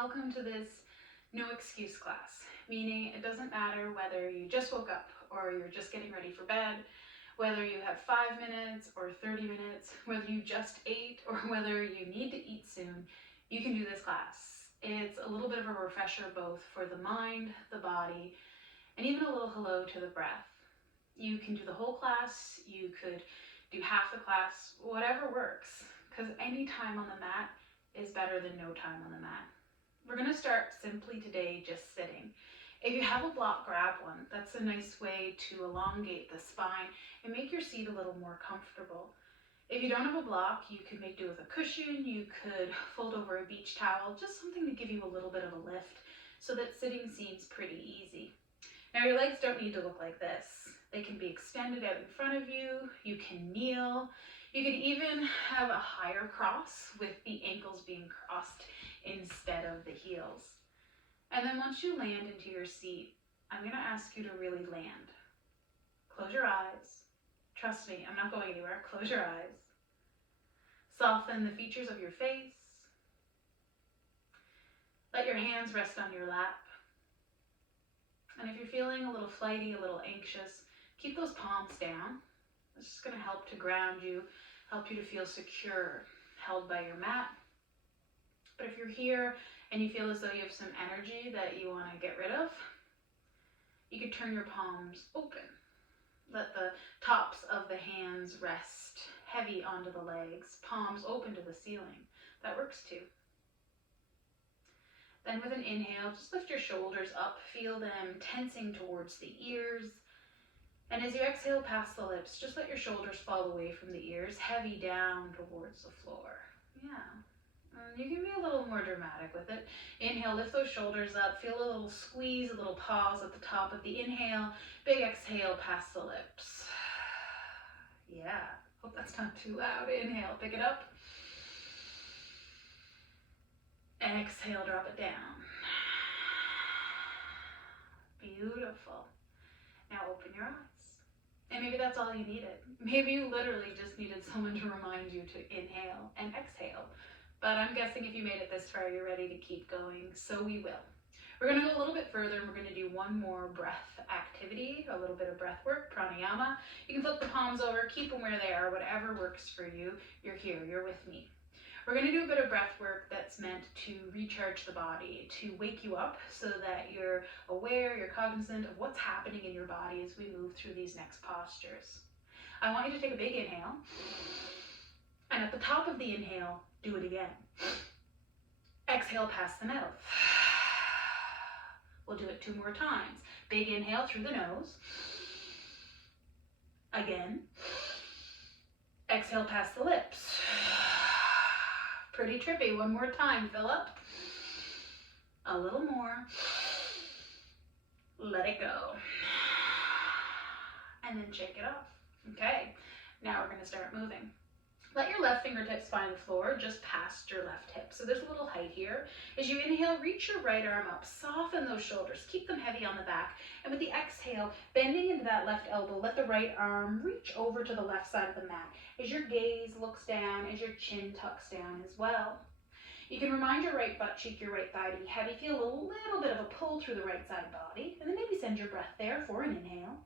welcome to this no excuse class, meaning it doesn't matter whether you just woke up or you're just getting ready for bed, whether you have 5 minutes or 30 minutes, whether you just ate or whether you need to eat soon, you can do this class. It's a little bit of a refresher both for the mind, the body, and even a little hello to the breath. You can do the whole class, you could do half the class, whatever works, because any time on the mat is better than no time on the mat. We're going to start simply today just sitting. If you have a block, grab one. That's a nice way to elongate the spine and make your seat a little more comfortable. If you don't have a block, you could make do with a cushion, you could fold over a beach towel, just something to give you a little bit of a lift so that sitting seems pretty easy. Now your legs don't need to look like this. They can be extended out in front of you, you can kneel, you could even have a higher cross with the ankles being crossed instead of the heels. And then once you land into your seat, I'm going to ask you to really land. Close your eyes. Trust me, I'm not going anywhere. Close your eyes. Soften the features of your face. Let your hands rest on your lap. And if you're feeling a little flighty, a little anxious, keep those palms down. It's just going to help to ground you, help you to feel secure, held by your mat. But if you're here and you feel as though you have some energy that you want to get rid of, you could turn your palms open. Let the tops of the hands rest heavy onto the legs, palms open to the ceiling. That works too. Then with an inhale, just lift your shoulders up, feel them tensing towards the ears. And as you exhale past the lips, just let your shoulders fall away from the ears, heavy down towards the floor. Yeah. You can be a little more dramatic with it. Inhale, lift those shoulders up, feel a little squeeze, a little pause at the top of the inhale, big exhale past the lips. Yeah, hope that's not too loud. Inhale, pick it up. Exhale, drop it down. Beautiful. Now open your eyes. And maybe that's all you needed. Maybe you literally just needed someone to remind you to inhale and exhale. But I'm guessing if you made it this far, you're ready to keep going, so we will. We're going to go a little bit further, and we're going to do one more breath activity, a little bit of breath work, pranayama. You can flip the palms over, keep them where they are, whatever works for you. You're here, you're with me. We're going to do a bit of breath work that's meant to recharge the body, to wake you up so that you're aware, you're cognizant of what's happening in your body as we move through these next postures. I want you to take a big inhale, and at the top of the inhale, do it again. Exhale past the mouth. We'll do it 2 more times. Big inhale through the nose. Again. Exhale past the lips. Pretty trippy. 1 more time. Fill up. A little more. Let it go. And then shake it off. Okay. Now we're going to start moving. Let your left fingertips find the floor just past your left hip. So there's a little height here. As you inhale, reach your right arm up. Soften those shoulders. Keep them heavy on the back. And with the exhale, bending into that left elbow, let the right arm reach over to the left side of the mat. As your gaze looks down, as your chin tucks down as well. You can remind your right butt cheek, your right thigh to be heavy. Feel a little bit of a pull through the right side body. And then maybe send your breath there for an inhale.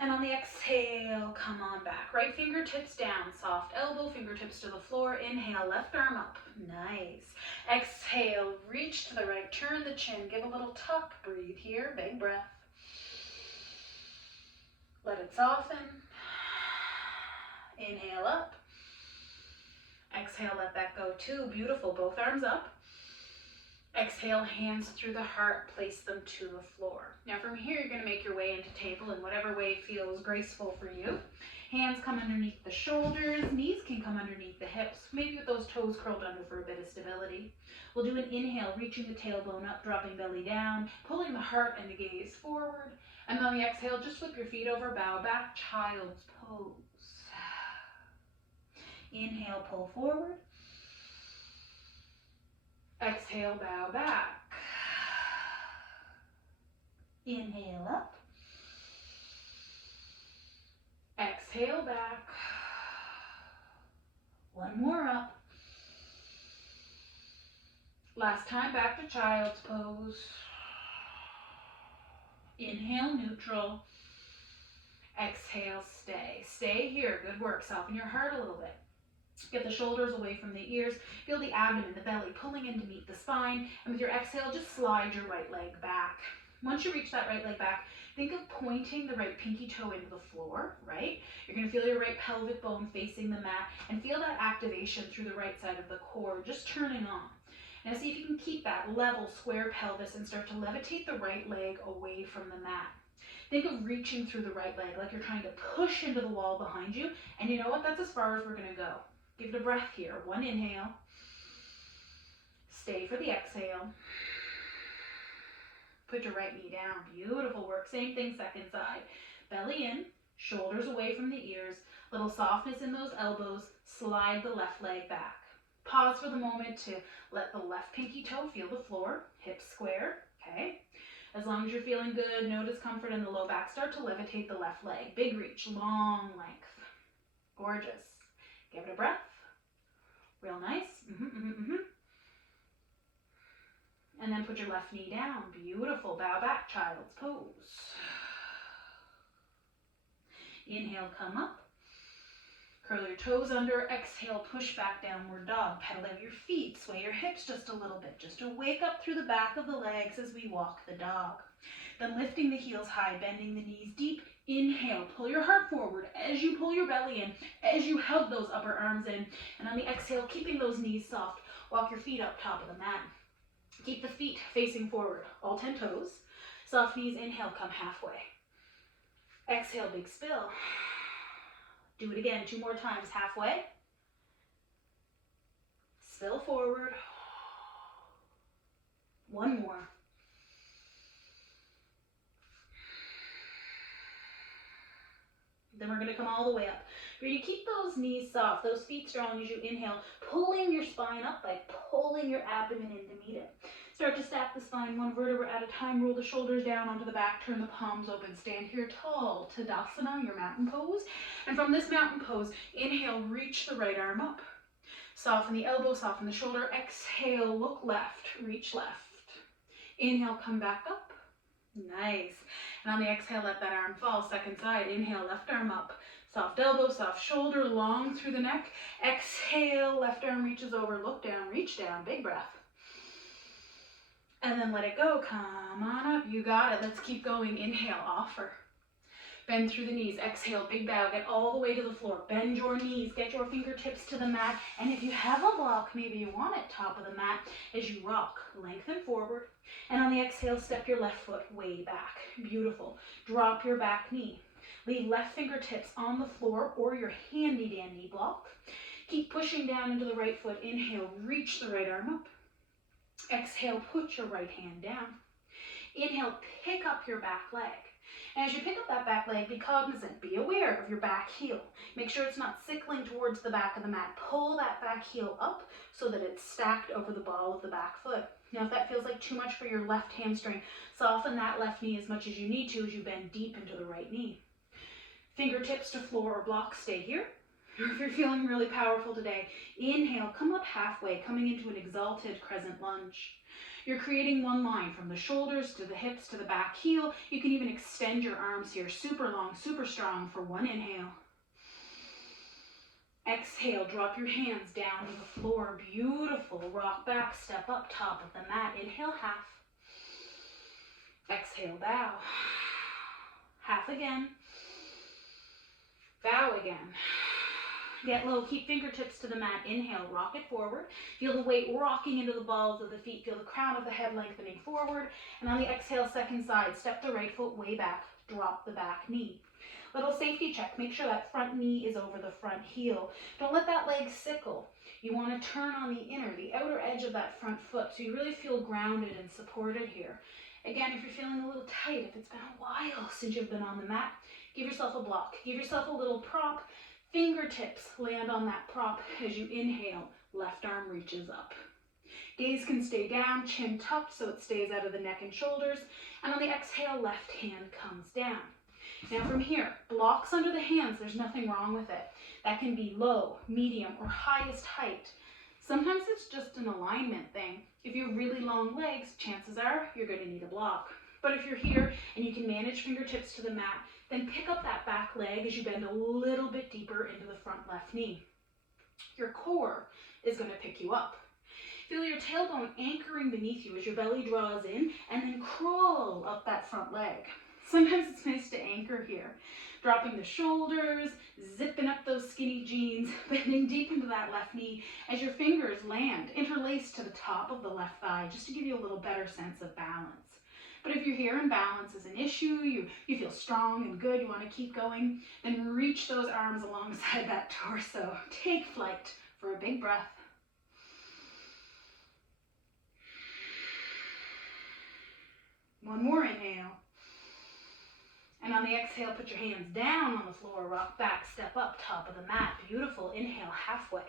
And on the exhale, come on back. Right fingertips down, soft elbow, fingertips to the floor. Inhale, left arm up. Nice. Exhale, reach to the right, turn the chin, give a little tuck. Breathe here, big breath. Let it soften. Inhale up. Exhale, let that go too. Beautiful, both arms up. Exhale, hands through the heart, place them to the floor. Now from here, you're going to make your way into table in whatever way feels graceful for you. Hands come underneath the shoulders, knees can come underneath the hips, maybe with those toes curled under for a bit of stability. We'll do an inhale, reaching the tailbone up, dropping belly down, pulling the heart and the gaze forward. And on the exhale, just flip your feet over, bow back, child's pose. Inhale, pull forward. Exhale, bow back. Inhale up. Exhale back. 1 more up. Last time, back to child's pose. Inhale, neutral. Exhale, stay. Stay here. Good work. Soften your heart a little bit. Get the shoulders away from the ears. Feel the abdomen, the belly pulling in to meet the spine. And with your exhale, just slide your right leg back. Once you reach that right leg back, think of pointing the right pinky toe into the floor, right? You're going to feel your right pelvic bone facing the mat and feel that activation through the right side of the core, just turning on. Now see if you can keep that level, square pelvis and start to levitate the right leg away from the mat. Think of reaching through the right leg like you're trying to push into the wall behind you. And you know what? That's as far as we're going to go. Give it a breath here. One inhale. Stay for the exhale. Put your right knee down. Beautiful work. Same thing, second side. Belly in, shoulders away from the ears. Little softness in those elbows. Slide the left leg back. Pause for the moment to let the left pinky toe feel the floor. Hips square. Okay. As long as you're feeling good, no discomfort in the low back, start to levitate the left leg. Big reach, long length. Gorgeous. Give it a breath. Real nice. And then put your left knee down. Beautiful. Bow back, child's pose. Inhale, come up. Curl your toes under. Exhale, push back, downward dog. Pedal out your feet. Sway your hips just a little bit, just to wake up through the back of the legs as we walk the dog. Then lifting the heels high, bending the knees deep. Inhale, pull your heart forward as you pull your belly in, as you hug those upper arms in. And on the exhale, keeping those knees soft, walk your feet up top of the mat. Keep the feet facing forward, all 10 toes. Soft knees, inhale, come halfway. Exhale, big spill. Do it again, 2 more times, halfway. Spill forward. 1 more. Then we're going to come all the way up. You're going to keep those knees soft, those feet strong as you inhale, pulling your spine up by pulling your abdomen in to meet it. Start to stack the spine 1 vertebra at a time. Roll the shoulders down onto the back. Turn the palms open. Stand here tall. Tadasana, your mountain pose. And from this mountain pose, inhale, reach the right arm up. Soften the elbow, soften the shoulder. Exhale, look left, reach left. Inhale, come back up. Nice. And on the exhale, let that arm fall. Second side, inhale, left arm up. Soft elbow, soft shoulder, long through the neck. Exhale, left arm reaches over, look down, reach down, big breath. And then let it go. Come on up. You got it. Let's keep going. Inhale, offer. Bend through the knees. Exhale, big bow. Get all the way to the floor. Bend your knees. Get your fingertips to the mat. And if you have a block, maybe you want it top of the mat as you rock. Lengthen forward. And on the exhale, step your left foot way back. Beautiful. Drop your back knee. Leave left fingertips on the floor or your handy dandy block. Keep pushing down into the right foot. Inhale, reach the right arm up. Exhale, put your right hand down. Inhale, pick up your back leg. And as you pick up that back leg, be cognizant, be aware of your back heel. Make sure it's not sickling towards the back of the mat. Pull that back heel up so that it's stacked over the ball of the back foot. Now, if that feels like too much for your left hamstring, soften that left knee as much as you need to as you bend deep into the right knee. Fingertips to floor or block, stay here. Or if you're feeling really powerful today, inhale, come up halfway, coming into an exalted crescent lunge. You're creating 1 line from the shoulders to the hips to the back heel. You can even extend your arms here, super long, super strong for 1 inhale. Exhale, drop your hands down to the floor. Beautiful. Rock back, step up top of the mat. Inhale, half. Exhale, bow. Half again. Bow again. Get low, keep fingertips to the mat. Inhale, rock it forward. Feel the weight rocking into the balls of the feet. Feel the crown of the head lengthening forward. And on the exhale, second side, step the right foot way back. Drop the back knee. Little safety check. Make sure that front knee is over the front heel. Don't let that leg sickle. You want to turn on the inner, the outer edge of that front foot so you really feel grounded and supported here. Again, if you're feeling a little tight, if it's been a while since you've been on the mat, give yourself a block. Give yourself a little prop. Fingertips land on that prop as you inhale. Left arm reaches up. Gaze can stay down, chin tucked so it stays out of the neck and shoulders. And on the exhale, left hand comes down. Now from here, blocks under the hands, there's nothing wrong with it. That can be low, medium, or highest height. Sometimes it's just an alignment thing. If you have really long legs, chances are you're going to need a block. But if you're here and you can manage fingertips to the mat, then pick up that back leg as you bend a little bit deeper into the front left knee. Your core is going to pick you up. Feel your tailbone anchoring beneath you as your belly draws in, and then crawl up that front leg. Sometimes it's nice to anchor here, dropping the shoulders, zipping up those skinny jeans, bending deep into that left knee as your fingers land interlaced to the top of the left thigh, just to give you a little better sense of balance. But if you're here and balance is an issue, you feel strong and good, you want to keep going, then reach those arms alongside that torso. Take flight for a big breath. One more inhale. And on the exhale, put your hands down on the floor, rock back, step up, top of the mat. Beautiful. Inhale, halfway.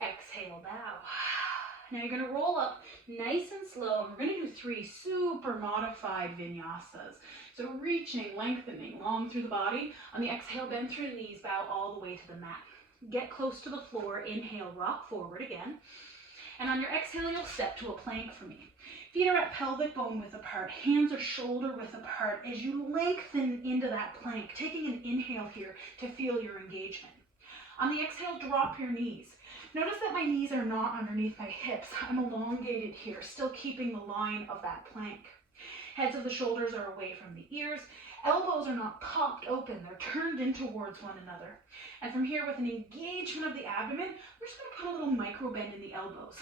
Exhale, bow. Now you're going to roll up nice and slow, and we're going to do 3 super modified vinyasas. So reaching, lengthening, long through the body. On the exhale, bend through the knees, bow all the way to the mat. Get close to the floor. Inhale, rock forward again. And on your exhale, you'll step to a plank for me. Feet are at pelvic bone width apart, hands are shoulder width apart as you lengthen into that plank, taking an inhale here to feel your engagement. On the exhale, drop your knees. Notice that my knees are not underneath my hips. I'm elongated here, still keeping the line of that plank. Heads of the shoulders are away from the ears. Elbows are not popped open, they're turned in towards one another. And from here, with an engagement of the abdomen, we're just going to put a little micro bend in the elbows.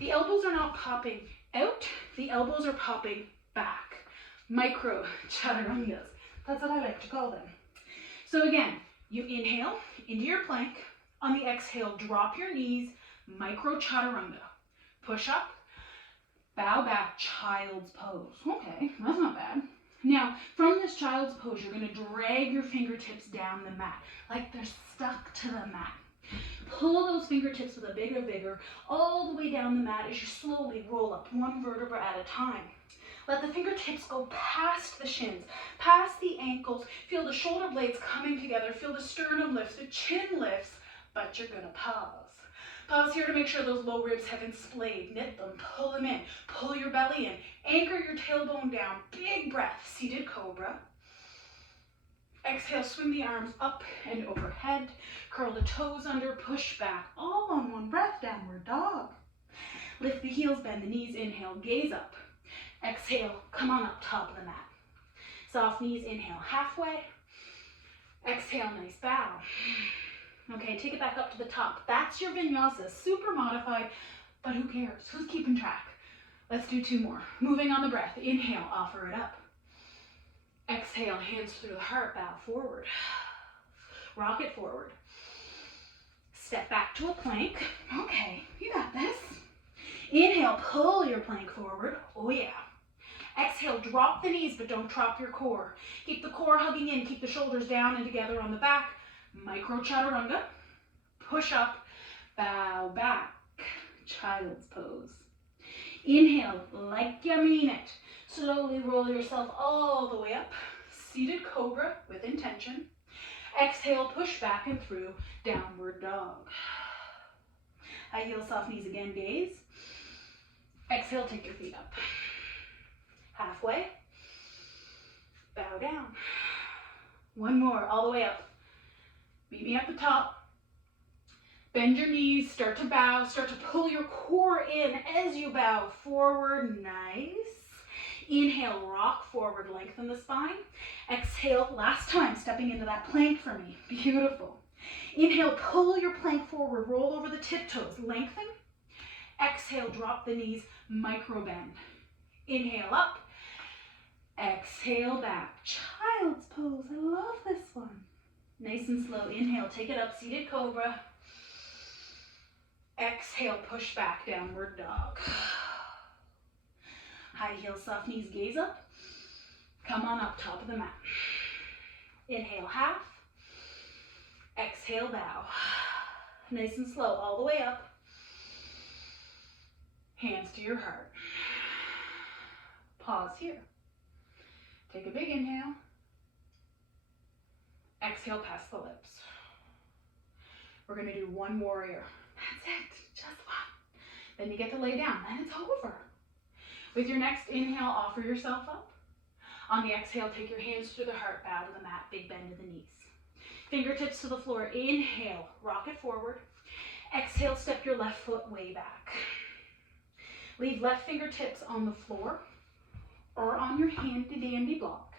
The elbows are not popping out, the elbows are popping back. Micro chaturangas, that's what I like to call them. So again, you inhale into your plank. On the exhale, drop your knees, micro chaturanga. Push up, bow back, child's pose. Okay, that's not bad. Now, from this child's pose, you're going to drag your fingertips down the mat, like they're stuck to the mat. Pull those fingertips with a bigger vigor all the way down the mat as you slowly roll up one vertebra at a time. Let the fingertips go past the shins, past the ankles. Feel the shoulder blades coming together. Feel the sternum lifts, the chin lifts, but you're going to pause. Pause here to make sure those low ribs haven't splayed. Knit them, pull them in, pull your belly in, anchor your tailbone down. Big breath, seated cobra. Exhale, swing the arms up and overhead. Curl the toes under, push back. All on one breath, downward dog. Lift the heels, bend the knees. Inhale, gaze up. Exhale, come on up, top of the mat. Soft knees, inhale, halfway. Exhale, nice bow. Okay, take it back up to the top. That's your vinyasa, super modified, but who cares? Who's keeping track? Let's do 2 more. Moving on the breath. Inhale, offer it up. Exhale, hands through the heart, bow forward. Rock it forward. Step back to a plank. Okay, you got this. Inhale, pull your plank forward. Oh yeah. Exhale, drop the knees, but don't drop your core. Keep the core hugging in, keep the shoulders down and together on the back. Micro chaturanga. Push up, bow back. Child's pose. Inhale, like you mean it. Slowly roll yourself all the way up. Seated cobra with intention. Exhale, push back and through. Downward dog. High heel, soft knees again, gaze. Exhale, take your feet up. Halfway. Bow down. One more, all the way up. Meet me at the top. Bend your knees, start to bow, start to pull your core in as you bow forward. Nice. Inhale, rock forward, lengthen the spine. Exhale, last time, stepping into that plank for me. Beautiful. Inhale, pull your plank forward, roll over the tiptoes, lengthen. Exhale, drop the knees, micro bend. Inhale up. Exhale back. Child's pose. I love this one. Nice and slow. Inhale, take it up, seated cobra. Exhale, push back, downward dog. High heel, soft knees, gaze up. Come on up, top of the mat. Inhale, half. Exhale, bow. Nice and slow, all the way up. Hands to your heart. Pause here. Take a big inhale. Exhale past the lips. We're going to do one warrior. That's it, just one. Then you get to lay down, then it's over. With your next inhale, offer yourself up. On the exhale, take your hands through the heart, bow to the mat, big bend to the knees. Fingertips to the floor, inhale, rock it forward. Exhale, step your left foot way back. Leave left fingertips on the floor or on your handy-dandy block.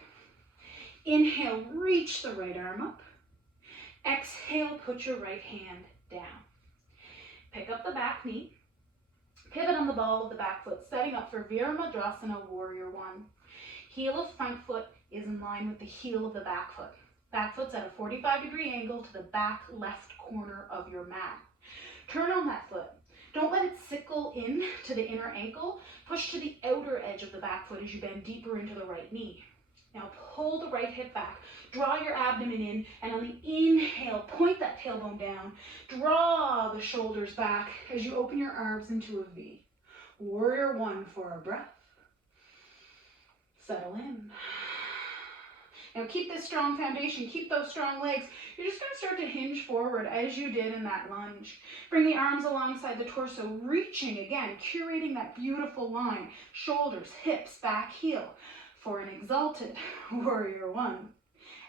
Inhale, reach the right arm up. Exhale, put your right hand down. Pick up the back knee. Pivot on the ball of the back foot, setting up for Virabhadrasana Warrior One. Heel of front foot is in line with the heel of the back foot. Back foot's at a 45-degree angle to the back left corner of your mat. Turn on that foot. Don't let it sickle in to the inner ankle. Push to the outer edge of the back foot as you bend deeper into the right knee. Now pull the right hip back. Draw your abdomen in, and on the inhale, point that tailbone down. Draw the shoulders back as you open your arms into a V. Warrior One for a breath. Settle in. Now keep this strong foundation, keep those strong legs. You're just going to start to hinge forward as you did in that lunge. Bring the arms alongside the torso, reaching again, curating that beautiful line. Shoulders, hips, back, heel for an exalted Warrior One.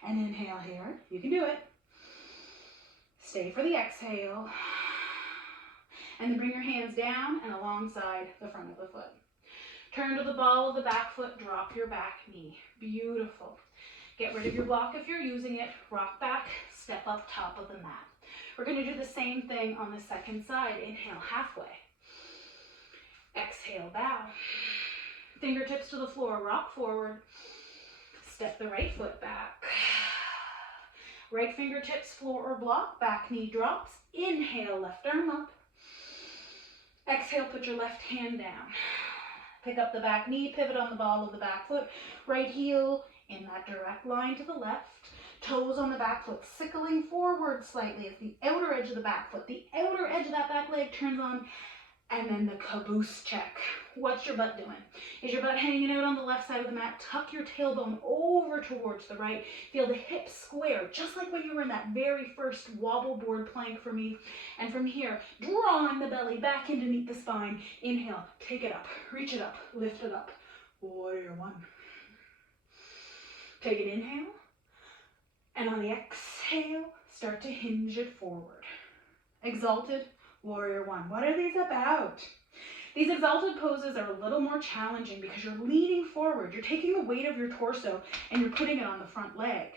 And inhale here, you can do it. Stay for the exhale. And then bring your hands down and alongside the front of the foot. Turn to the ball of the back foot, drop your back knee. Beautiful. Get rid of your block if you're using it. Rock back, step up top of the mat. We're going to do the same thing on the second side. Inhale, halfway. Exhale, bow. Fingertips to the floor, rock forward. Step the right foot back. Right fingertips, floor or block, back knee drops. Inhale, left arm up. Exhale, put your left hand down. Pick up the back knee, pivot on the ball of the back foot. Right heel in that direct line to the left. Toes on the back foot, sickling forward slightly as the outer edge of the back foot. The outer edge of that back leg turns on, and then the caboose check. What's your butt doing? Is your butt hanging out on the left side of the mat? Tuck your tailbone over towards the right. Feel the hips square, just like when you were in that very first wobble board plank for me. And from here, drawing the belly back in to meet the spine. Inhale, take it up, reach it up, lift it up. Warrior One. Take an inhale. And on the exhale, start to hinge it forward. Exalted Warrior One. What are these about? These exalted poses are a little more challenging because you're leaning forward. You're taking the weight of your torso and you're putting it on the front leg.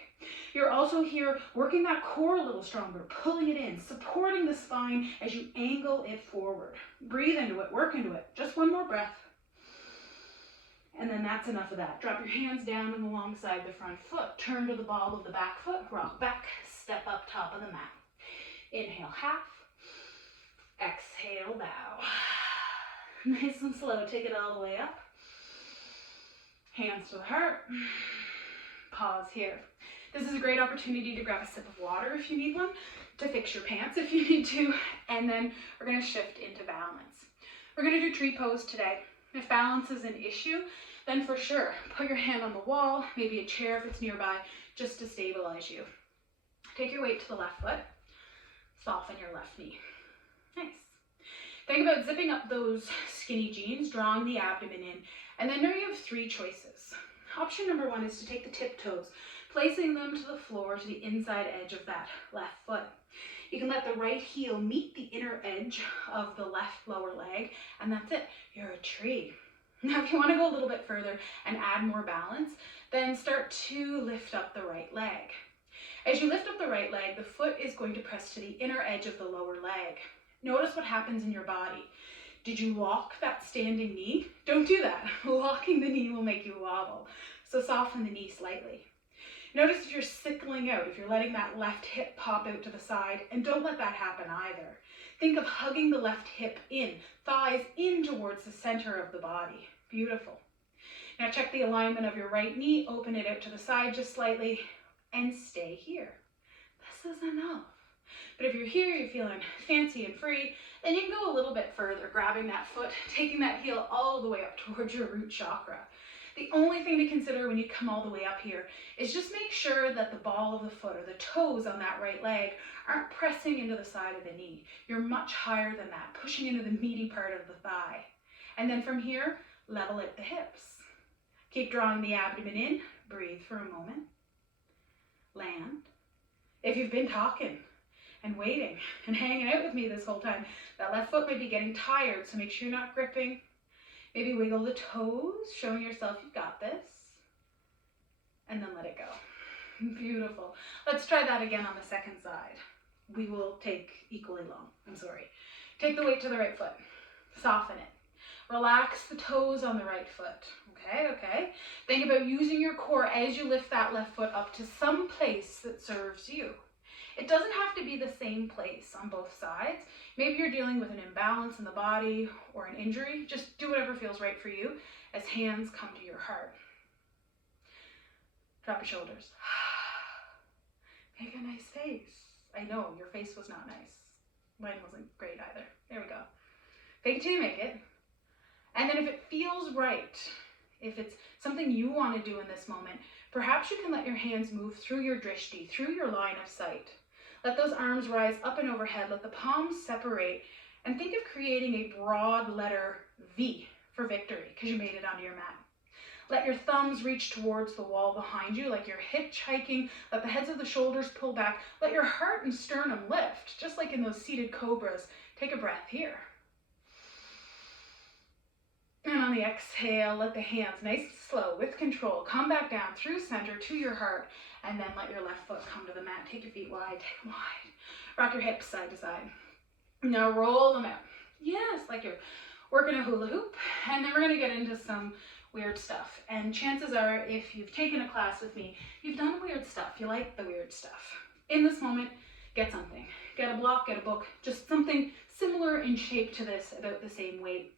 You're also here working that core a little stronger, pulling it in, supporting the spine as you angle it forward. Breathe into it, work into it. Just one more breath. And then that's enough of that. Drop your hands down and alongside the front foot. Turn to the ball of the back foot, rock back, step up top of the mat. Inhale, half. Exhale, bow. Nice and slow, take it all the way up. Hands to the heart. Pause here. This is a great opportunity to grab a sip of water if you need one, to fix your pants if you need to, and then we're going to shift into balance. We're going to do tree pose today. If balance is an issue, then for sure, put your hand on the wall, maybe a chair if it's nearby, just to stabilize you. Take your weight to the left foot, soften your left knee. Nice. Think about zipping up those skinny jeans, drawing the abdomen in, and then there you have three choices. Option number one is to take the tiptoes, placing them to the floor to the inside edge of that left foot. You can let the right heel meet the inner edge of the left lower leg, and that's it. You're a tree. Now, if you want to go a little bit further and add more balance, then start to lift up the right leg. As you lift up the right leg, the foot is going to press to the inner edge of the lower leg. Notice what happens in your body. Did you lock that standing knee? Don't do that. Locking the knee will make you wobble. So soften the knee slightly. Notice if you're sickling out, if you're letting that left hip pop out to the side, and don't let that happen either. Think of hugging the left hip in, thighs in towards the center of the body. Beautiful. Now check the alignment of your right knee, open it out to the side just slightly, and stay here. This is enough. But if you're here, you're feeling fancy and free, then you can go a little bit further, grabbing that foot, taking that heel all the way up towards your root chakra. The only thing to consider when you come all the way up here is just make sure that the ball of the foot or the toes on that right leg aren't pressing into the side of the knee. You're much higher than that, pushing into the meaty part of the thigh. And then from here, level at the hips. Keep drawing the abdomen in, breathe for a moment, land. If you've been talking and waiting and hanging out with me this whole time, that left foot might be getting tired, so make sure you're not gripping. Maybe wiggle the toes, showing yourself you've got this, and then let it go. Beautiful. Let's try that again on the second side. We will take equally long, Take the weight to the right foot, soften it. Relax the toes on the right foot, okay? Think about using your core as you lift that left foot up to some place that serves you. It doesn't have to be the same place on both sides. Maybe you're dealing with an imbalance in the body or an injury. Just do whatever feels right for you as hands come to your heart. Drop your shoulders. Make a nice face. I know, your face was not nice. Mine wasn't great either. There we go. Fake it till you make it. And then if it feels right, if it's something you want to do in this moment, perhaps you can let your hands move through your drishti, through your line of sight. Let those arms rise up and overhead, let the palms separate, and think of creating a broad letter V for victory, because you made it onto your mat. Let your thumbs reach towards the wall behind you, like you're hitchhiking. Let the heads of the shoulders pull back. Let your heart and sternum lift, just like in those seated cobras. Take a breath here. And on the exhale, let the hands, nice and slow, with control, come back down through center to your heart, and then let your left foot come to the mat. Take your feet wide, take them wide. Rock your hips side to side. Now roll them out. Yes, like you're working a hula hoop. And then we're gonna get into some weird stuff. And chances are, if you've taken a class with me, you've done weird stuff. You like the weird stuff. In this moment, get something. Get a block, get a book, just something similar in shape to this, about the same weight.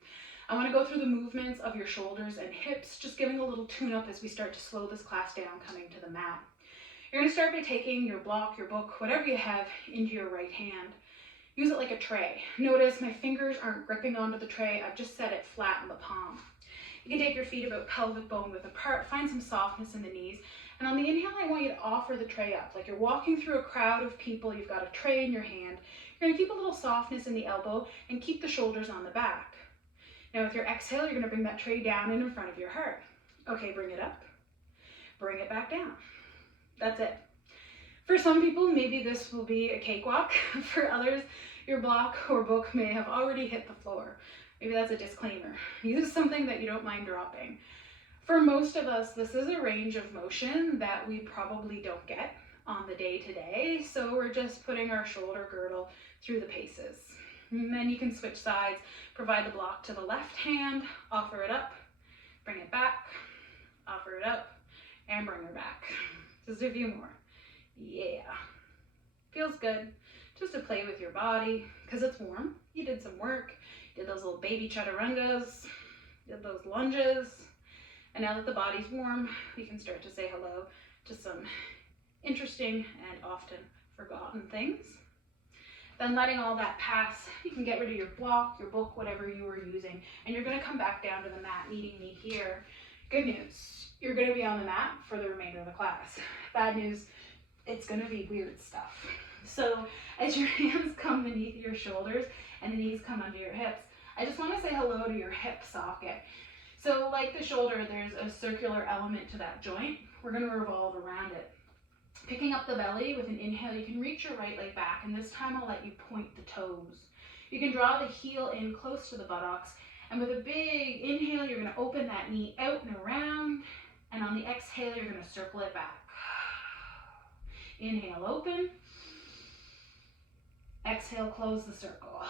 I want to go through the movements of your shoulders and hips, just giving a little tune-up as we start to slow this class down, coming to the mat. You're going to start by taking your block, your book, whatever you have, into your right hand. Use it like a tray. Notice my fingers aren't gripping onto the tray. I've just set it flat in the palm. You can take your feet about pelvic bone width apart, find some softness in the knees, and on the inhale, I want you to offer the tray up. Like you're walking through a crowd of people, you've got a tray in your hand. You're going to keep a little softness in the elbow and keep the shoulders on the back. Now with your exhale, you're going to bring that tray down and in front of your heart. Okay, bring it up. Bring it back down. That's it. For some people, maybe this will be a cakewalk. For others, your block or book may have already hit the floor. Maybe that's a disclaimer. Use something that you don't mind dropping. For most of us, this is a range of motion that we probably don't get on the day-to-day, so we're just putting our shoulder girdle through the paces. And then you can switch sides, provide the block to the left hand, offer it up, bring it back, offer it up, and bring her back. Just a few more. Yeah. Feels good. Just to play with your body, because it's warm. You did some work, did those little baby chaturangas, did those lunges, and now that the body's warm, we can start to say hello to some interesting and often forgotten things. Then letting all that pass, you can get rid of your block, your book, whatever you were using, and you're going to come back down to the mat, meeting me here. Good news, you're going to be on the mat for the remainder of the class. Bad news, it's going to be weird stuff. So as your hands come beneath your shoulders and the knees come under your hips, I just want to say hello to your hip socket. So like the shoulder, there's a circular element to that joint. We're going to revolve around it. Picking up the belly with an inhale, you can reach your right leg back, and this time I'll let you point the toes. You can draw the heel in close to the buttocks, and with a big inhale, you're going to open that knee out and around, and on the exhale, you're going to circle it back. Inhale, open. Exhale, close the circle.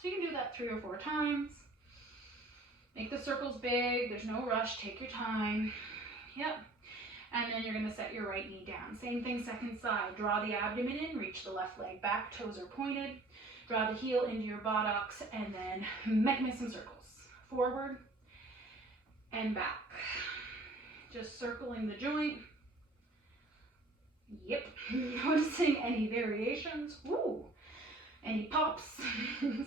So you can do that 3 or 4 times. Make the circles big, there's no rush, take your time. Yep. And then you're going to set your right knee down. Same thing, second side. Draw the abdomen in, reach the left leg back, toes are pointed. Draw the heel into your buttocks, and then make some circles. Forward and back. Just circling the joint. Yep. Noticing any variations. Woo! Any pops,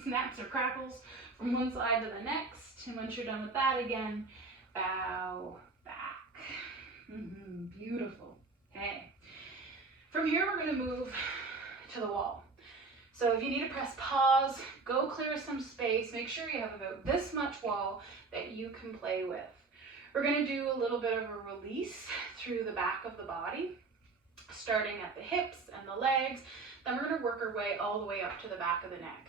snaps or crackles from one side to the next. And once you're done with that, again, bow back. Beautiful. Okay. From here, we're going to move to the wall. So if you need to press pause, go clear some space. Make sure you have about this much wall that you can play with. We're going to do a little bit of a release through the back of the body, starting at the hips and the legs. Then we're going to work our way all the way up to the back of the neck.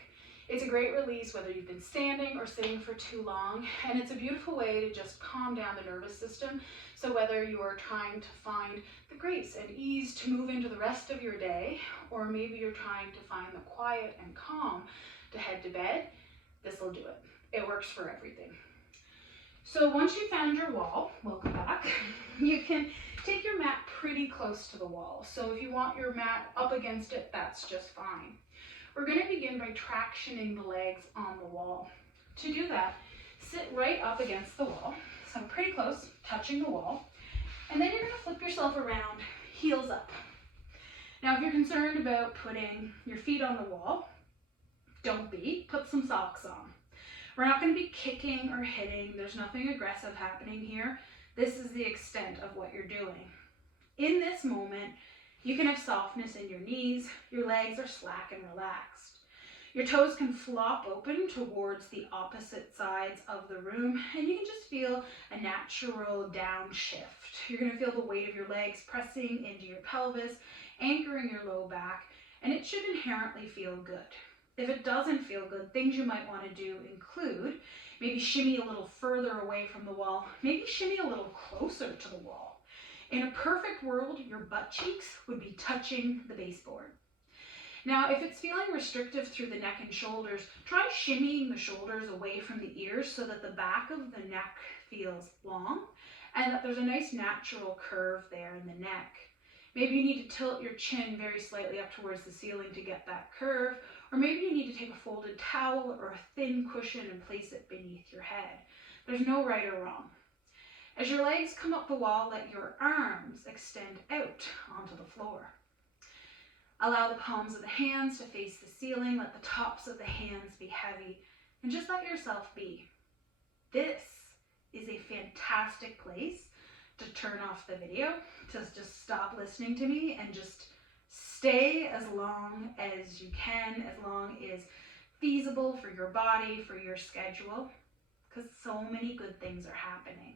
It's a great release whether you've been standing or sitting for too long, and it's a beautiful way to just calm down the nervous system. So whether you are trying to find the grace and ease to move into the rest of your day, or maybe you're trying to find the quiet and calm to head to bed, this will do it. It works for everything. So once you found your wall, welcome back, you can take your mat pretty close to the wall. So if you want your mat up against it, that's just fine. We're going to begin by tractioning the legs on the wall. To do that, sit right up against the wall, so pretty close, touching the wall, and then you're going to flip yourself around, heels up. Now, if you're concerned about putting your feet on the wall, don't be. Put some socks on. We're not going to be kicking or hitting. There's nothing aggressive happening here. This is the extent of what you're doing. In this moment, you can have softness in your knees, your legs are slack and relaxed. Your toes can flop open towards the opposite sides of the room, and you can just feel a natural downshift. You're going to feel the weight of your legs pressing into your pelvis, anchoring your low back, and it should inherently feel good. If it doesn't feel good, things you might want to do include maybe shimmy a little further away from the wall, maybe shimmy a little closer to the wall. In a perfect world, your butt cheeks would be touching the baseboard. Now, if it's feeling restrictive through the neck and shoulders, try shimmying the shoulders away from the ears so that the back of the neck feels long and that there's a nice natural curve there in the neck. Maybe you need to tilt your chin very slightly up towards the ceiling to get that curve, or maybe you need to take a folded towel or a thin cushion and place it beneath your head. There's no right or wrong. As your legs come up the wall, let your arms extend out onto the floor. Allow the palms of the hands to face the ceiling. Let the tops of the hands be heavy, and just let yourself be. This is a fantastic place to turn off the video, to just stop listening to me and just stay as long as you can, as long as feasible for your body, for your schedule, because so many good things are happening.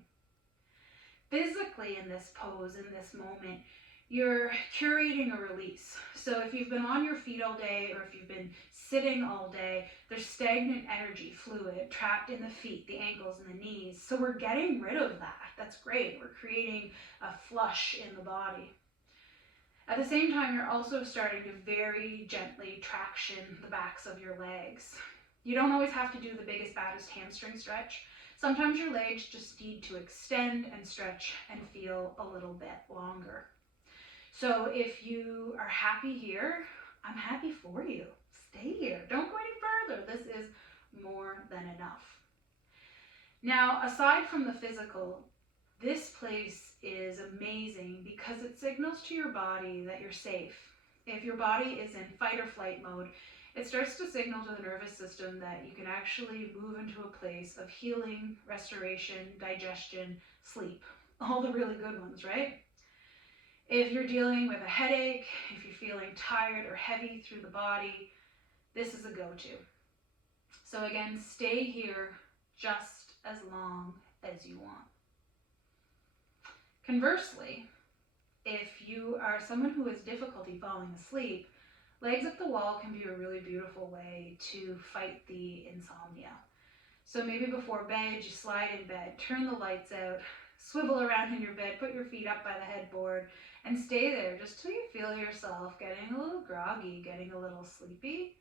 Physically in this pose, in this moment, you're curating a release. So if you've been on your feet all day or if you've been sitting all day, there's stagnant energy, fluid, trapped in the feet, the ankles, and the knees. So we're getting rid of that. That's great. We're creating a flush in the body. At the same time, you're also starting to very gently traction the backs of your legs. You don't always have to do the biggest, baddest hamstring stretch. Sometimes your legs just need to extend and stretch and feel a little bit longer. So if you are happy here, I'm happy for you. Stay here. Don't go any further. This is more than enough. Now, aside from the physical, this place is amazing because it signals to your body that you're safe. If your body is in fight or flight mode, it starts to signal to the nervous system that you can actually move into a place of healing, restoration, digestion, sleep. All the really good ones, right? If you're dealing with a headache, if you're feeling tired or heavy through the body, this is a go-to. So again, stay here just as long as you want. Conversely, if you are someone who has difficulty falling asleep, legs up the wall can be a really beautiful way to fight the insomnia. So maybe before bed, you slide in bed, turn the lights out, swivel around in your bed, put your feet up by the headboard, and stay there just till you feel yourself getting a little groggy, getting a little sleepy.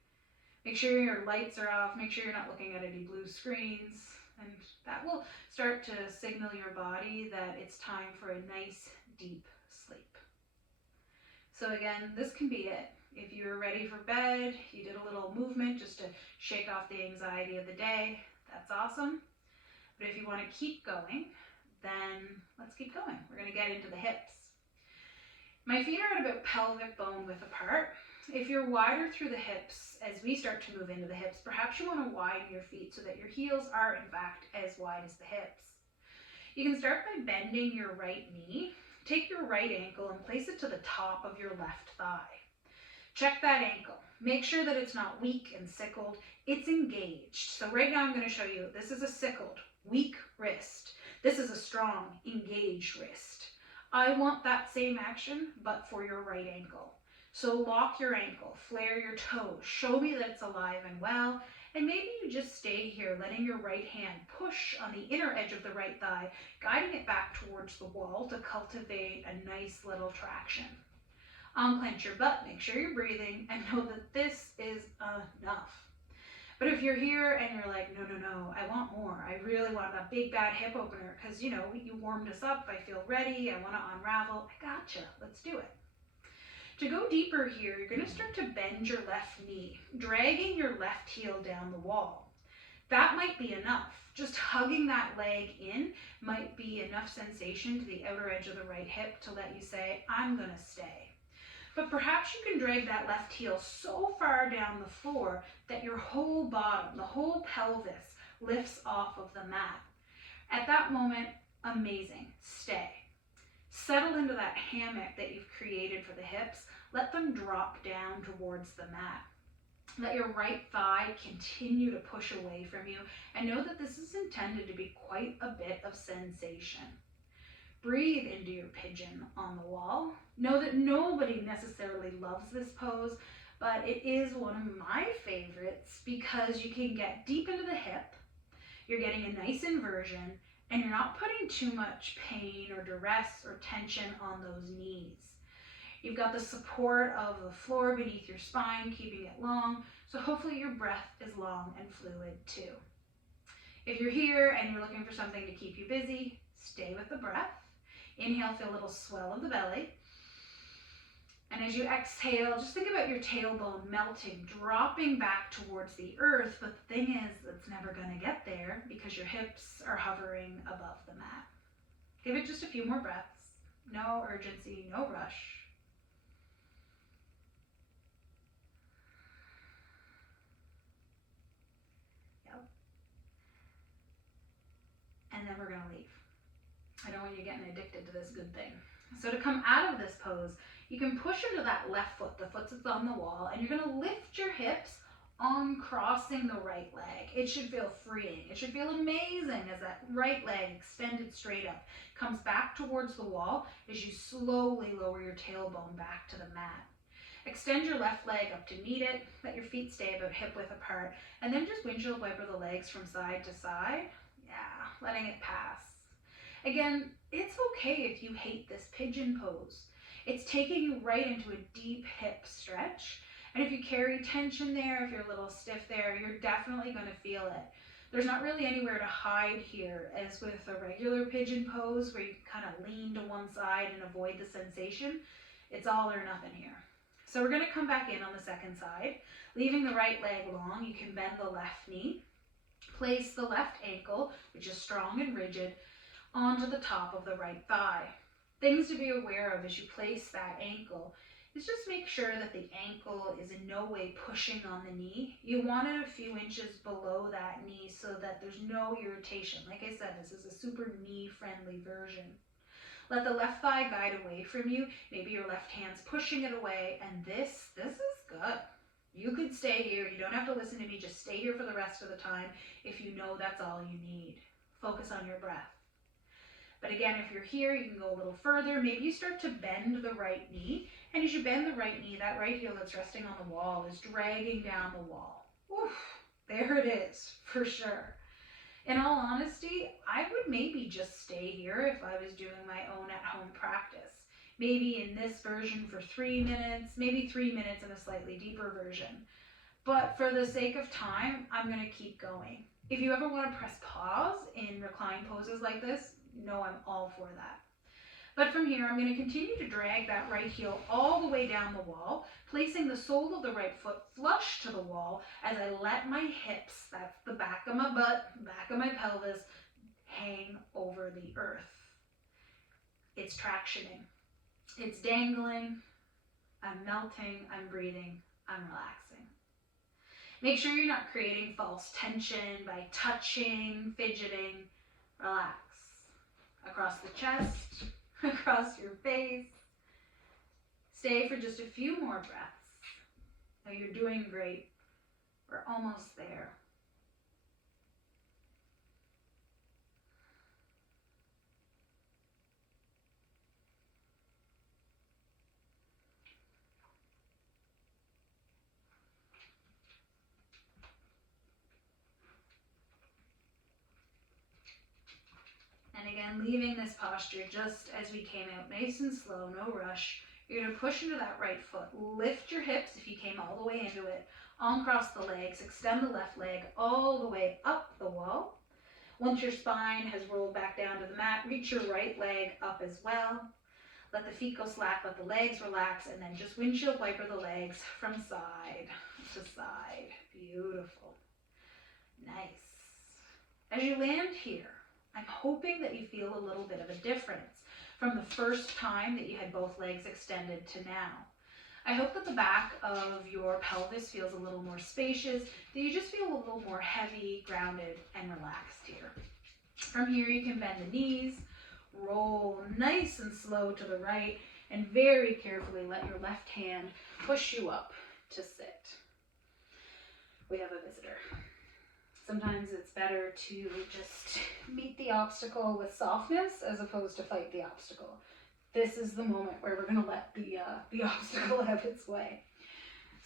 Make sure your lights are off, make sure you're not looking at any blue screens, and that will start to signal your body that it's time for a nice, deep sleep. So again, this can be it. If you're ready for bed, you did a little movement just to shake off the anxiety of the day, that's awesome. But if you want to keep going, then let's keep going. We're going to get into the hips. My feet are at about pelvic bone width apart. If you're wider through the hips, as we start to move into the hips, perhaps you want to widen your feet so that your heels are in fact as wide as the hips. You can start by bending your right knee. Take your right ankle and place it to the top of your left thigh. Check that ankle. Make sure that it's not weak and sickled. It's engaged. So right now I'm going to show you, this is a sickled, weak wrist. This is a strong, engaged wrist. I want that same action, but for your right ankle. So lock your ankle, flare your toes, show me that it's alive and well, and maybe you just stay here, letting your right hand push on the inner edge of the right thigh, guiding it back towards the wall to cultivate a nice little traction. Unclench your butt, make sure you're breathing, and know that this is enough. But if you're here and you're like, no, I want more. I really want that big bad hip opener because, you warmed us up. I feel ready. I want to unravel. I gotcha. Let's do it. To go deeper here, you're going to start to bend your left knee, dragging your left heel down the wall. That might be enough. Just hugging that leg in might be enough sensation to the outer edge of the right hip to let you say, I'm going to stay. But perhaps you can drag that left heel so far down the floor that your whole bottom, the whole pelvis, lifts off of the mat. At that moment, amazing. Stay. Settle into that hammock that you've created for the hips. Let them drop down towards the mat. Let your right thigh continue to push away from you, and know that this is intended to be quite a bit of sensation. Breathe into your pigeon on the wall. Know that nobody necessarily loves this pose, but it is one of my favorites because you can get deep into the hip, you're getting a nice inversion, and you're not putting too much pain or duress or tension on those knees. You've got the support of the floor beneath your spine, keeping it long, so hopefully your breath is long and fluid too. If you're here and you're looking for something to keep you busy, stay with the breath. Inhale, feel a little swell of the belly. And as you exhale, just think about your tailbone melting, dropping back towards the earth. But the thing is, it's never going to get there because your hips are hovering above the mat. Give it just a few more breaths. No urgency, no rush. Yep. And then we're going to leave. I don't want you getting addicted to this good thing. So to come out of this pose, you can push into that left foot, the foot that's on the wall, and you're going to lift your hips on crossing the right leg. It should feel freeing. It should feel amazing as that right leg extended straight up comes back towards the wall as you slowly lower your tailbone back to the mat. Extend your left leg up to meet it. Let your feet stay about hip width apart, and then just windshield wiper the legs from side to side. Yeah, letting it pass. Again, it's okay if you hate this pigeon pose. It's taking you right into a deep hip stretch. And if you carry tension there, if you're a little stiff there, you're definitely going to feel it. There's not really anywhere to hide here, as with a regular pigeon pose where you kind of lean to one side and avoid the sensation. It's all or nothing here. So we're going to come back in on the second side. Leaving the right leg long, you can bend the left knee. Place the left ankle, which is strong and rigid, onto the top of the right thigh. Things to be aware of as you place that ankle is just make sure that the ankle is in no way pushing on the knee. You want it a few inches below that knee so that there's no irritation. Like I said, this is a super knee-friendly version. Let the left thigh guide away from you. Maybe your left hand's pushing it away, and this is good. You could stay here. You don't have to listen to me. Just stay here for the rest of the time if you know that's all you need. Focus on your breath. But again, if you're here, you can go a little further. Maybe you start to bend the right knee. And as you bend the right knee, that right heel that's resting on the wall is dragging down the wall. Oof, there it is, for sure. In all honesty, I would maybe just stay here if I was doing my own at-home practice. Maybe in this version for 3 minutes, maybe 3 minutes in a slightly deeper version. But for the sake of time, I'm going to keep going. If you ever want to press pause in recline poses like this, no, I'm all for that. But from here, I'm going to continue to drag that right heel all the way down the wall, placing the sole of the right foot flush to the wall as I let my hips, that's the back of my butt, back of my pelvis, hang over the earth. It's tractioning. It's dangling. I'm melting. I'm breathing. I'm relaxing. Make sure you're not creating false tension by touching, fidgeting. Relax. across the chest, across your face. Stay for just a few more breaths. Oh, you're doing great. We're almost there. And again, leaving this posture just as we came out, nice and slow, no rush. You're going to push into that right foot. Lift your hips if you came all the way into it. Uncross the legs. Extend the left leg all the way up the wall. Once your spine has rolled back down to the mat, reach your right leg up as well. Let the feet go slack, let the legs relax, and then just windshield wiper the legs from side to side. Beautiful. Nice. As you land here, I'm hoping that you feel a little bit of a difference from the first time that you had both legs extended to now. I hope that the back of your pelvis feels a little more spacious, that you just feel a little more heavy, grounded, and relaxed here. From here, you can bend the knees, roll nice and slow to the right, and very carefully let your left hand push you up to sit. We have a visitor. Sometimes it's better to just meet the obstacle with softness as opposed to fight the obstacle. This is the moment where we're going to let the obstacle have its way.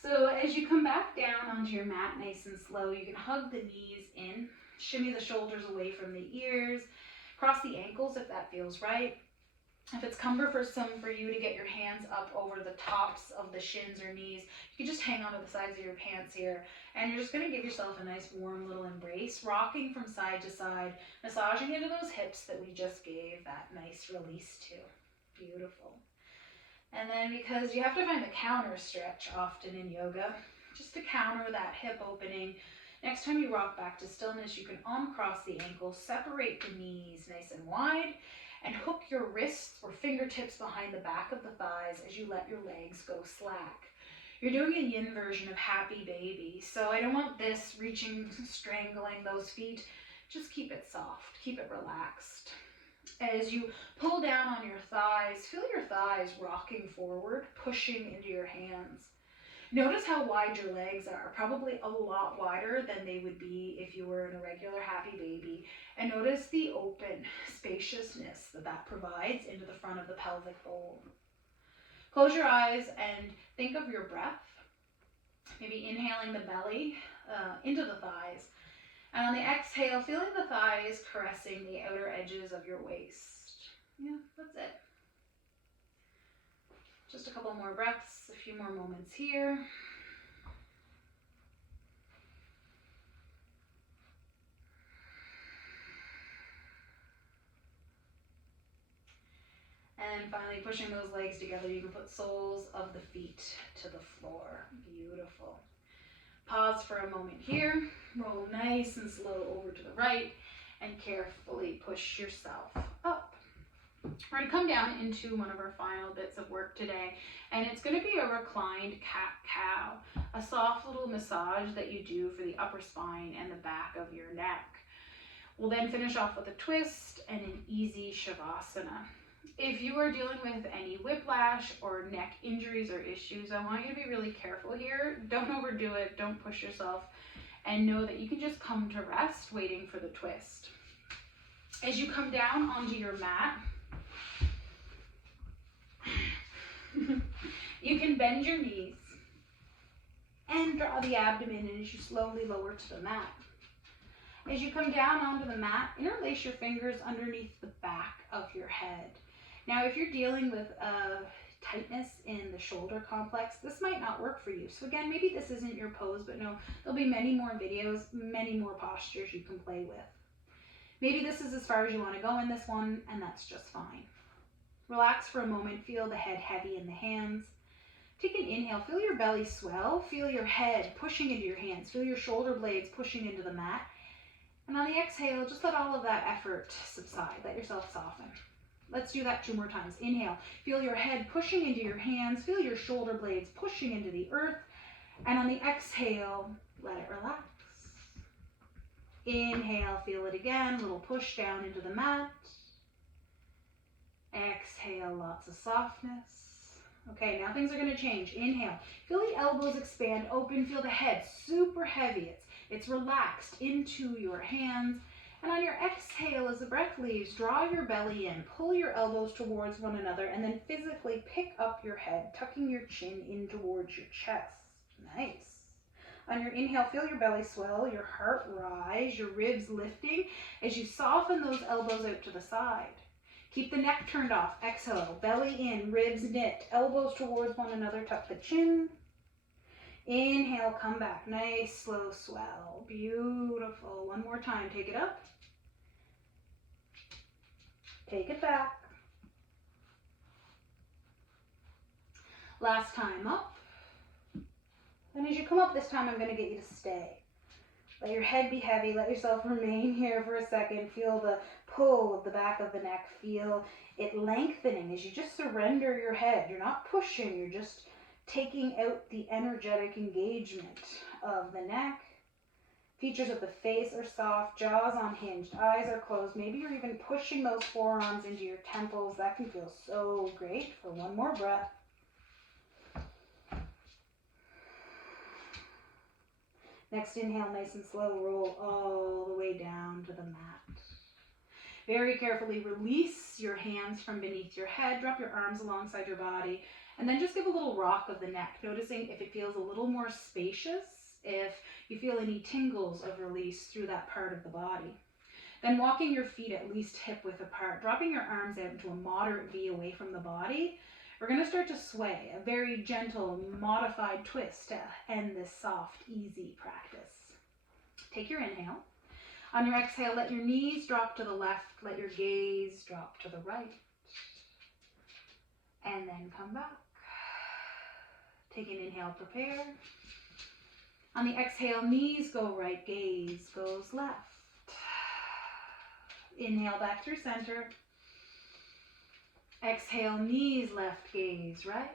So as you come back down onto your mat nice and slow, you can hug the knees in, shimmy the shoulders away from the ears, cross the ankles if that feels right. If it's cumbersome for you to get your hands up over the tops of the shins or knees, you can just hang onto the sides of your pants here. And you're just going to give yourself a nice warm little embrace, rocking from side to side, massaging into those hips that we just gave that nice release to. Beautiful. And then because you have to find the counter stretch often in yoga, just to counter that hip opening, next time you rock back to stillness, you can uncross the ankles, separate the knees nice and wide, and hook your wrists or fingertips behind the back of the thighs as you let your legs go slack. You're doing a yin version of happy baby, so I don't want this reaching, strangling those feet. Just keep it soft, keep it relaxed. As you pull down on your thighs, feel your thighs rocking forward, pushing into your hands. Notice how wide your legs are, probably a lot wider than they would be if you were in a regular happy baby. And notice the open spaciousness that provides into the front of the pelvic bowl. Close your eyes and think of your breath. Maybe inhaling the belly into the thighs. And on the exhale, feeling the thighs caressing the outer edges of your waist. Yeah, that's it. Just a couple more breaths, a few more moments here. And finally, pushing those legs together, you can put soles of the feet to the floor. Beautiful. Pause for a moment here. Roll nice and slow over to the right and carefully push yourself up. We're going to come down into one of our final bits of work today, and it's going to be a reclined cat-cow, a soft little massage that you do for the upper spine and the back of your neck. We'll then finish off with a twist and an easy shavasana. If you are dealing with any whiplash or neck injuries or issues, I want you to be really careful here. Don't overdo it, don't push yourself, and know that you can just come to rest waiting for the twist. As you come down onto your mat, you can bend your knees and draw the abdomen in as you slowly lower to the mat. As you come down onto the mat, interlace your fingers underneath the back of your head. Now, if you're dealing with tightness in the shoulder complex, this might not work for you. So again, maybe this isn't your pose, but no, there'll be many more videos, many more postures you can play with. Maybe this is as far as you want to go in this one, and that's just fine. Relax for a moment, feel the head heavy in the hands. Take an inhale, feel your belly swell, feel your head pushing into your hands, feel your shoulder blades pushing into the mat. And on the exhale, just let all of that effort subside, let yourself soften. Let's do that 2 more times. Inhale, feel your head pushing into your hands, feel your shoulder blades pushing into the earth. And on the exhale, let it relax. Inhale, feel it again, little push down into the mat. Exhale, lots of softness. Okay, now things are going to change. Inhale. Feel the elbows expand, open. Feel the head super heavy. It's relaxed into your hands. And on your exhale, as the breath leaves, draw your belly in. Pull your elbows towards one another, and then physically pick up your head, tucking your chin in towards your chest. Nice. On your inhale, feel your belly swell, your heart rise, your ribs lifting as you soften those elbows out to the side. Keep the neck turned off. Exhale, belly in, ribs knit, elbows towards one another, tuck the chin. Inhale, come back. Nice, slow swell. Beautiful. One more time. Take it up. Take it back. Last time up. And as you come up this time, I'm going to get you to stay. Let your head be heavy. Let yourself remain here for a second. Feel the pull of the back of the neck. Feel it lengthening as you just surrender your head. You're not pushing. You're just taking out the energetic engagement of the neck. Features of the face are soft. Jaws unhinged. Eyes are closed. Maybe you're even pushing those forearms into your temples. That can feel so great. For one more breath. Next inhale, nice and slow, roll all the way down to the mat. Very carefully release your hands from beneath your head, drop your arms alongside your body, and then just give a little rock of the neck, noticing if it feels a little more spacious, if you feel any tingles of release through that part of the body. Then walking your feet at least hip width apart, dropping your arms out into a moderate V away from the body. We're going to start to sway, a very gentle, modified twist to end this soft, easy practice. Take your inhale. On your exhale, let your knees drop to the left, let your gaze drop to the right. And then come back. Take an inhale, prepare. On the exhale, knees go right, gaze goes left. Inhale back through center. Exhale, knees left, gaze right.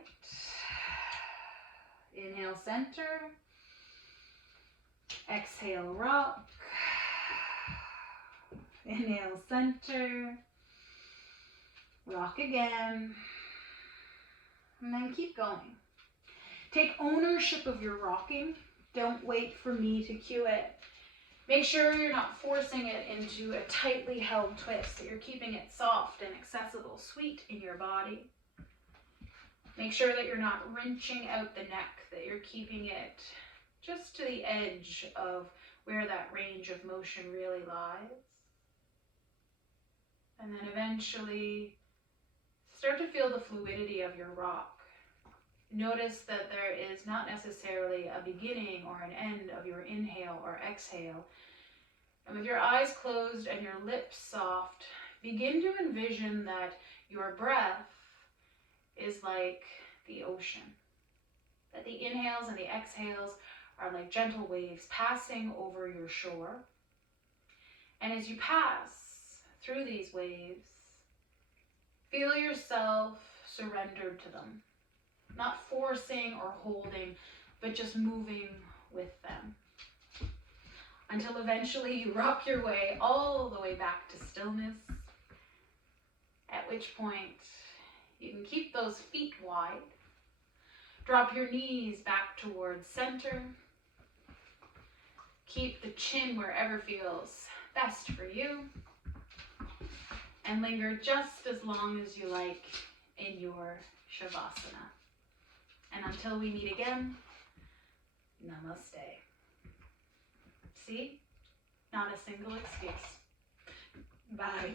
Inhale, center. Exhale, rock. Inhale, center. Rock again. And then keep going. Take ownership of your rocking. Don't wait for me to cue it. Make sure you're not forcing it into a tightly held twist, that you're keeping it soft and accessible, sweet in your body. Make sure that you're not wrenching out the neck, that you're keeping it just to the edge of where that range of motion really lies. And then eventually start to feel the fluidity of your rock. Notice that there is not necessarily a beginning or an end of your inhale or exhale. And with your eyes closed and your lips soft, begin to envision that your breath is like the ocean. That the inhales and the exhales are like gentle waves passing over your shore. And as you pass through these waves, feel yourself surrendered to them. Not forcing or holding, but just moving with them. Until eventually you rock your way all the way back to stillness. At which point you can keep those feet wide. Drop your knees back towards center. Keep the chin wherever feels best for you. And linger just as long as you like in your Shavasana. And until we meet again, namaste. See? Not a single excuse. Bye.